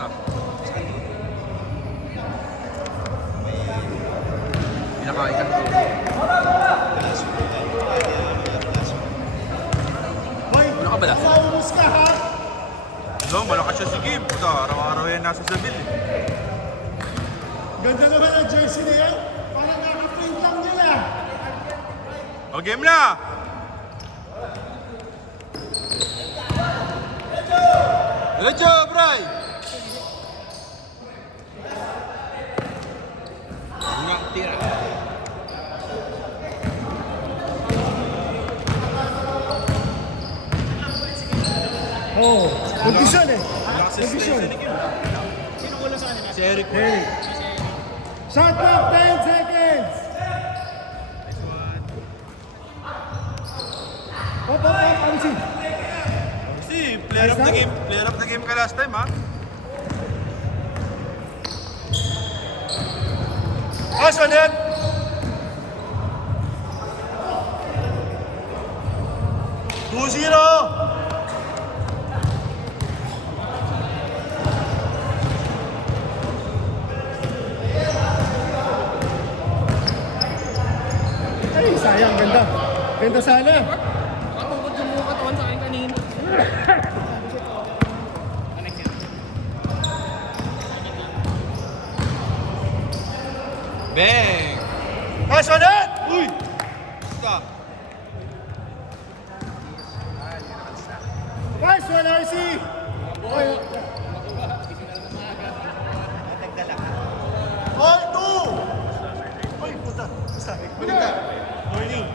Stop. Pinakain ka na to. Ano ka ba na? Saumus ka ha? No, malakas siya si Kim. Puta, araw-araw yan nasa Seville. Ganda naman ang jersey na yan. Parang naka-print lang nila. O, game na! Diretso, Bray! Nga, tira. Oo. Condition eh. Malakas sa Condition. ni Kim. Sino ulo sa kanila? Si Eric. Hey. Shot clock, 10 seconds. Hop, Amsi. Si, player of the game. Player of the game ka last time, ha? Pass on it. Two zero. Ay, sayang, ganda. Ganda sana. Katungkod yung mga katawan sa akin kanina. Bang! Pass on it. Uy! Stop. Nice one, RC. Oy. All two. Oy, puta. Basta, balik na. Morning.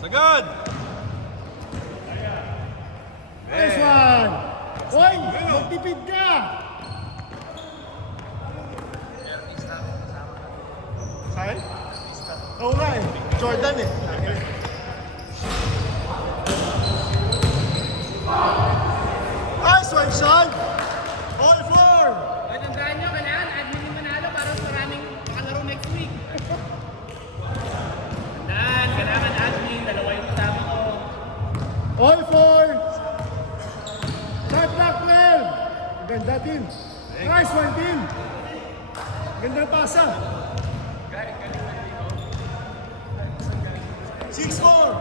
Sagad! Nice one. Oy, magtipid ka. Saan? Oo nga eh. Jordan eh. Nice one, Sean. All four. Ay, tandaan nyo, kailangan admin yung manalo para mas maraming makalaro next week. Tandaan, kailangan admin, dalawa yung kasama ko. All four. Shot clock 12. Ganda, team. Nice one, team. Ganda pasa. 6-4.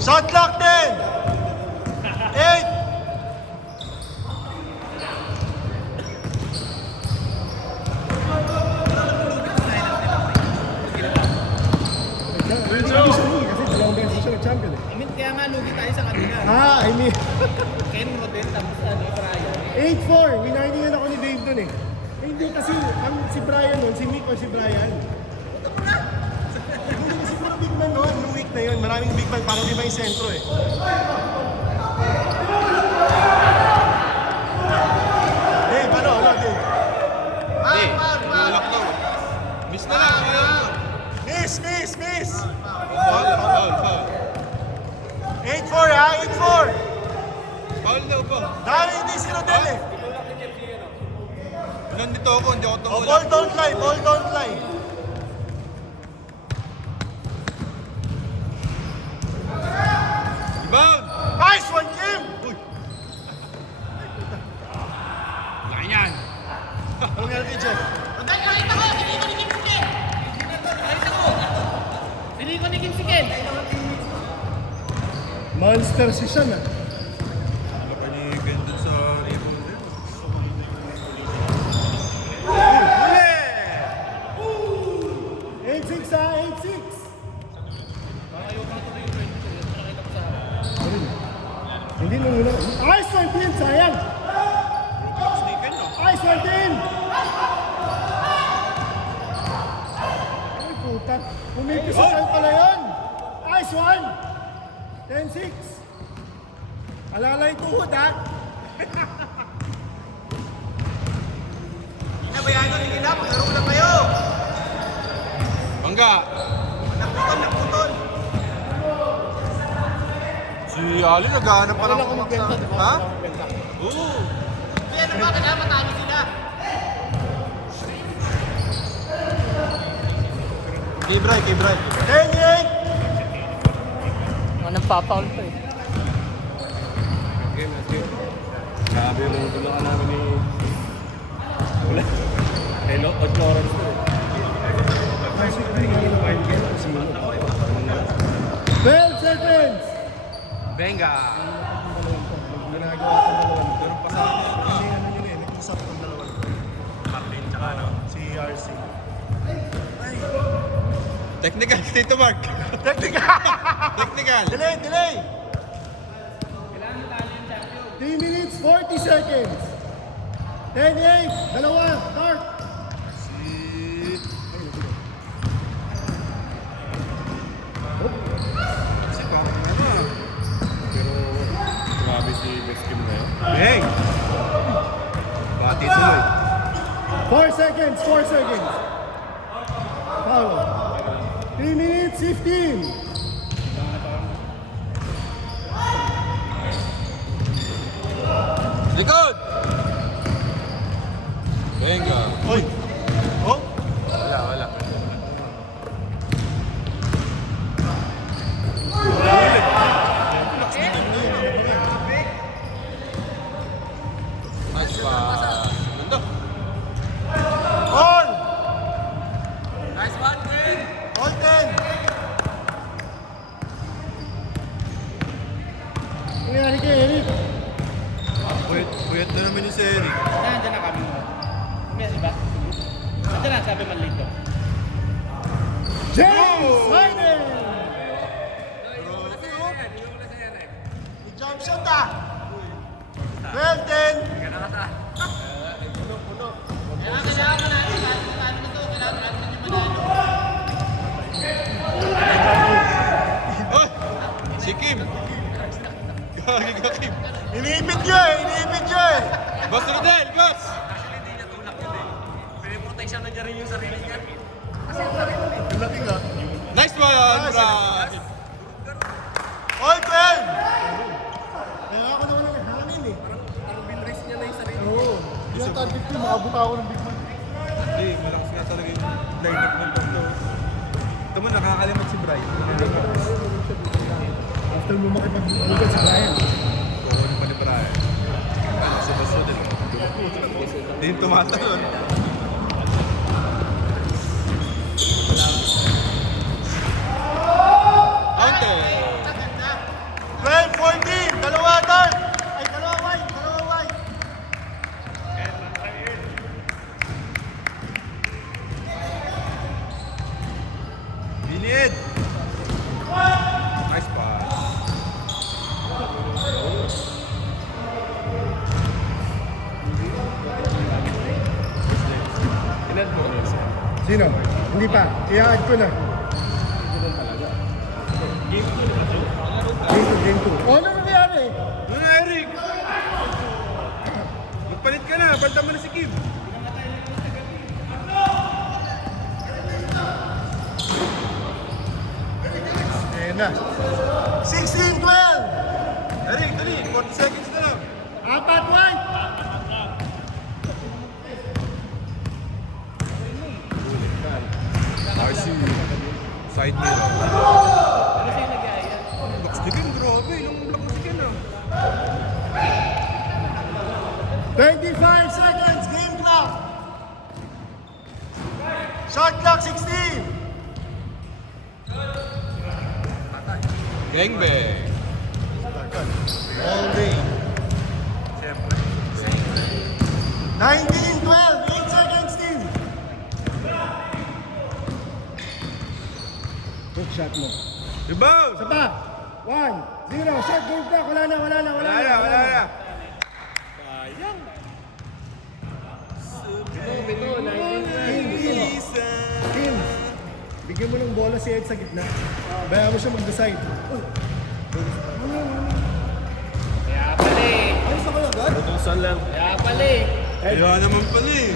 Shot clock 10. 8. Kasi dalawang beses siya nag-champion eh. I mean, kaya nga lugi tayo sa kanila. I mean, Ken Rodel, tapos Brian. 8-4. Winarningan ako ni Dave dun eh. Eh, hindi kasi, si Brian nun, si Mick o si Brian. Hindi kasi mga big man nun, nung week na yun. Maraming big man, parang di ba yung sentro eh. Dave, ano, Dave? Hey, tulak daw. Miss na lang. Miss! Foul, foul, foul. 8-4 ha, 8-4. Foul daw ba? Dahil hindi si Rodel eh. Nandito ako, hindi ako Oh, tumulak. ball don't lie, ball don't lie. Rebound! Nice one, Kim! Uy! Laki niyan. Anong meron kay Jeff? Rodel, nakita ko! Hindi ko ni Kim si Ken! Nakita ko! Hindi ko ni Kim si Ken! Monster si Sean ah. Ano pa ni Ken dun sa rebound din? Huli! 8-6 ha, 8-6. Hindi nung una. Nice one, Tim! Sayang! Sneaken, no? Nice one, Tim! Ay, puta. Pumipis sa Sean pala yun. Nice one! 10-6. Alala yung tuhod ha. Pinabayaan nyo nila, maglaro na kayo! Bangga! Naputol! Si Ali naghahanap pa Wala ng ako magbenta, di ba? Ha? Wala akong magbenta. Oo! Kaya ano ba, kailangan matalo sila. Kay Bry. 10-8. Mga nagpapaul pa eh. Grabe yung tulungan namin ni... Wala. Hello, 8 oras to eh. 12 seconds. Venga! Ginagawa itong dalawang ito. Meron pa sa akin yan. Kasi ano yun eh, nag-usap itong dalawang ito. Martin tsaka ano. Si RC. Technical, Tito Mark. Technical. Delay! 3 minutes, 40 seconds. 10-8. Dalawa. Start. Kasi parang ano ah. Pero grabe si Best Kim na yun. Bang! Bati tuloy. 4 seconds. Foul. 3 minutes, 15. Likod! Venga! Oy. Oh. Wala. Nice pass. Ganda. All. Nice one, Green! All 10. Ano nangyari kay Eric? Puyat na naman yung si Eric. Nandiyan na kami. Messi ba? Nandiyan na, sabi man lito. James Harden. Jump shot ah. 12-10. Kailangan mo natin, paano ito? Kailangan natin yung manalo. Oh! Si Kim! Gagi ka Kim! Iniipit nyo eh. Boss Rodel! Boss! Laki nga. Nice one, Nice. Brad! All 12. Kaya ako naman ang hangin eh. Parang binrace niya na yung sarili. Oo. Yung target ko, makabot ako ng big man. Hindi, malakas nga talaga yung line-up ng tatlo. Ito mo, nakakalimot si Brian. After mo makipag-bugat sa Brian. Kukunin pa ni Brian. Si Boss Rodel. Hindi yung tumatalon. Counter! 12-14. Dalawa dart. Ay, dalawa white. Bilid! Nice pass. Sino? Hindi pa. I-add ko na. Game 2. Oh, ano nangyari? Ano na, Eric? Magpalit ka na, balta mo na si Kim. Ayan na. 16-12. Eric, dali, 40 seconds na lang. Apat white. RC, side mirror. Box ni Kim, grabe, yung block ni Kim ah. 25 seconds. Game clock. Shot clock 16. Gangbang. All day. 19-12. 8 seconds still. Good shot mo. Rebound! Isa pa. 1-0. Shot game clock. Wala na. Wala na. Kim, bigyan mo ng bola si Ed sa gitna. Bayaan mo siya mag-decide. Kaya pala eh. Ayos ako agad? Tutusan lang. Kaya pala eh. Kaya naman pala eh.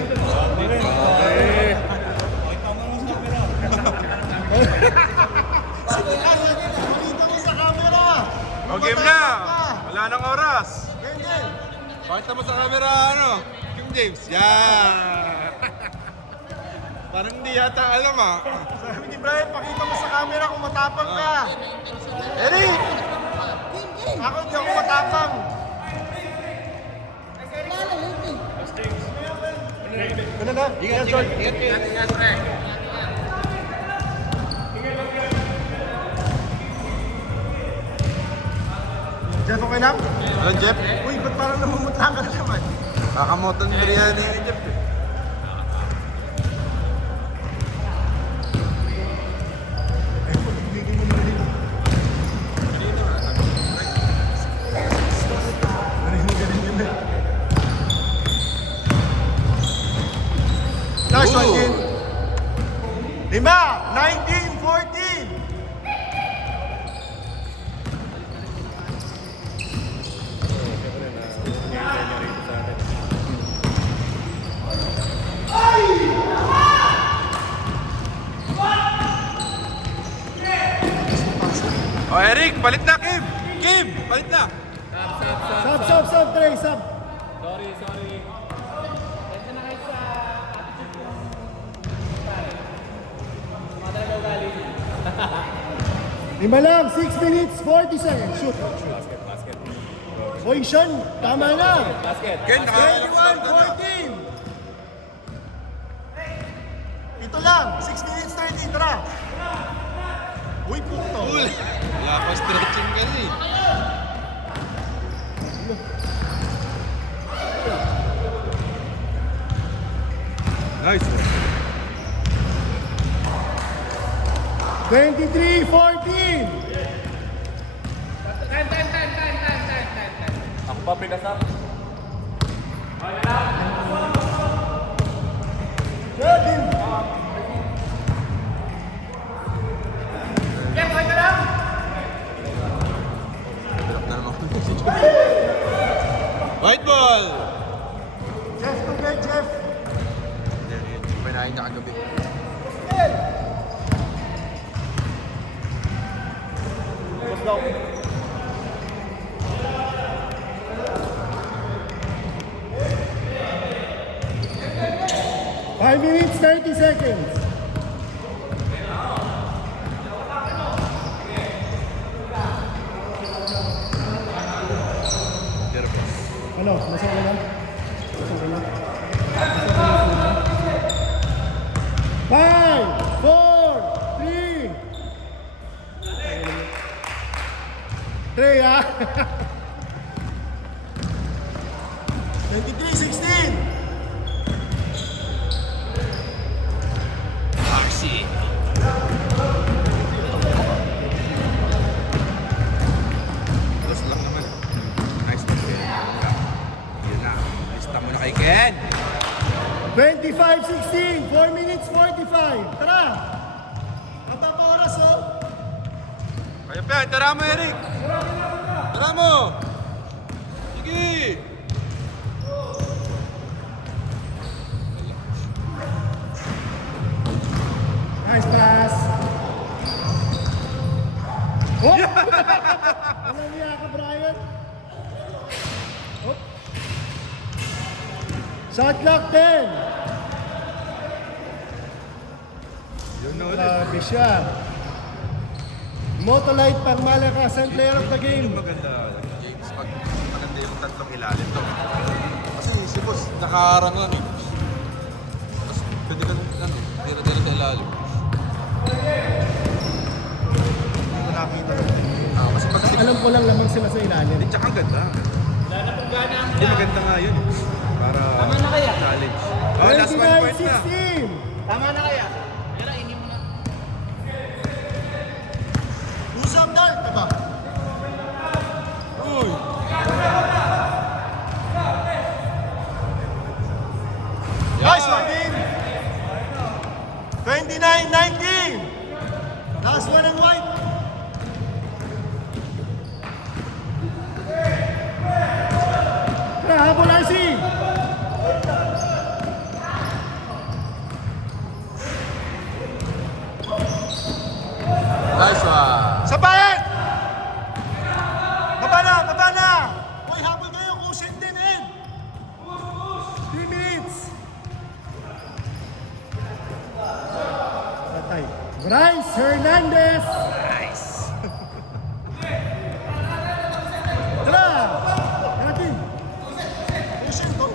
Makita mo sa camera. O game na! Wala nang oras. Game. Pakita mo sa camera ano? Kim James. Yan! Parang hindi yata alam ah. Sabi ni Brian, pakita mo sa camera kung matapang ka. Eric! Ako hindi ako matapang. Ano na? Ingat, George. Ingat, pre. Jeff, okay lang? Ano, Jeff? Uy, ba't parang namumutla ka na naman? Kakamotan biryani ni Jeff. Nice one, Jin. 5, 19, 14. Oh, Eric, palit na, Kim! Kim, palit na! Sub, Trey, sub. Sorry. Ito na kayo sa attitude yung pare. Mga talaga ugali. 5 lang, 6 minutes, 40 seconds. Shoot. Boy, Sean, tama na. Basket. Ken, nakakalakas 21, 14. Ito lang, 6 minutes 30, tara. Uy, puto. Wala pa stretching ka eh. Nice one. 23, 14. Time. Ako pa pinasap. Jordan. Jeff, okay ka lang? Hirap na naman. White ball! Jeff, tugay, Jeff. Yan, pinahin niya kagabi. Tapos daw. Five minutes, 30 seconds. Ano, nasa ka lang? Nasa ka lang? 5, 4, 3. 3, ah. 23, 16. Maxi! Alas lang naman. Nice one, Ken. Yun na. Lista mo na kay Ken. 25-16, 4 minutes 45. Tara! Kapapa-oras, oh! Kaya pa, tara mo, Eric! Tara mo! Sige! Nice pass! Oh! Walang niya ka, Brian. Oh. Shot clock 10. Yun na ulit. Grabe siya. Motolite pang malakasan player of the game. Maganda. James, maganda yung tatlong ilalim to. Kasi si boss, nakaharang lang eh. Tapos pwede ka lang eh, tira-tira sa ilalim. Hindi ko nakita. Kasi pag Alam ko lang lamang sila sa ilalim. Hindi, tsaka ang ganda. Wala na pong gana ang Hindi, maganda nga yun. Para Tama na kaya? challenge. Oh, last 1 point na. 29-16. Tama na kaya? Yan ang mo na. Usap dart, diba? Uy! Nice one, team! 29-19. Last one and white. Tara, habol, RC! Nice one! Sabayan! Baba na! Uy, habol kayo, kusip din, Ed! 3 minutes! Bryce Hernandez. Tara! Natin. Pusin to.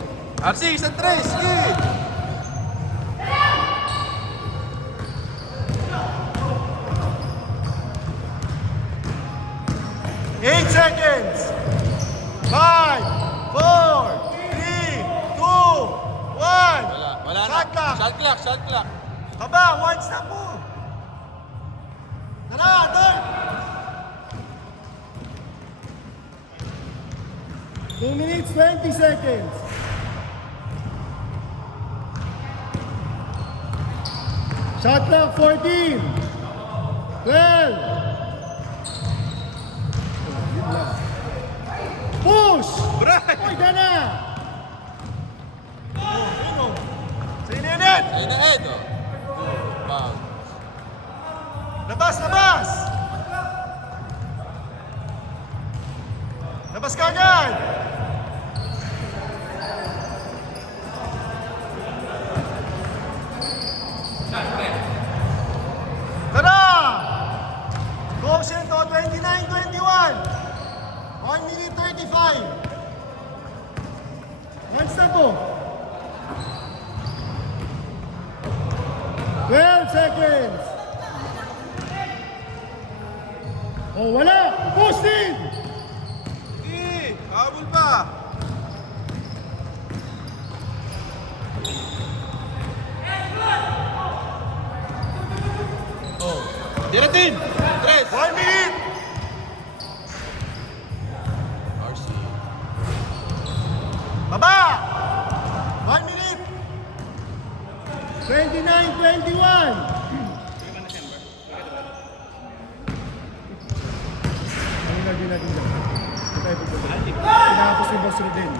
RC, isang tres! Sige! Eight seconds. 5, 4, 3, 2, 1. Wala na. Shot clock. Shot clock. Haba, one stop mo. Tara, turn. 2 minutes, 20 seconds. Shot clock, 14. 12. Push! Uy, gana! Sino yun? Ayun na, Ed, oh. Wow. Labas, labas! Labas ka agad! Tara! Quotient to 29-21. 1 minute 35. One stop po. 12 seconds. Oh, wala! Posting! Sige! Habol pa! Oh. Tira din! Tres! 1 minute! RC. Baba! 1 minute! 29-21. Ano lagi natin dyan? Ito tayo pagpapalala. Pinakapos ni Boss Rodel.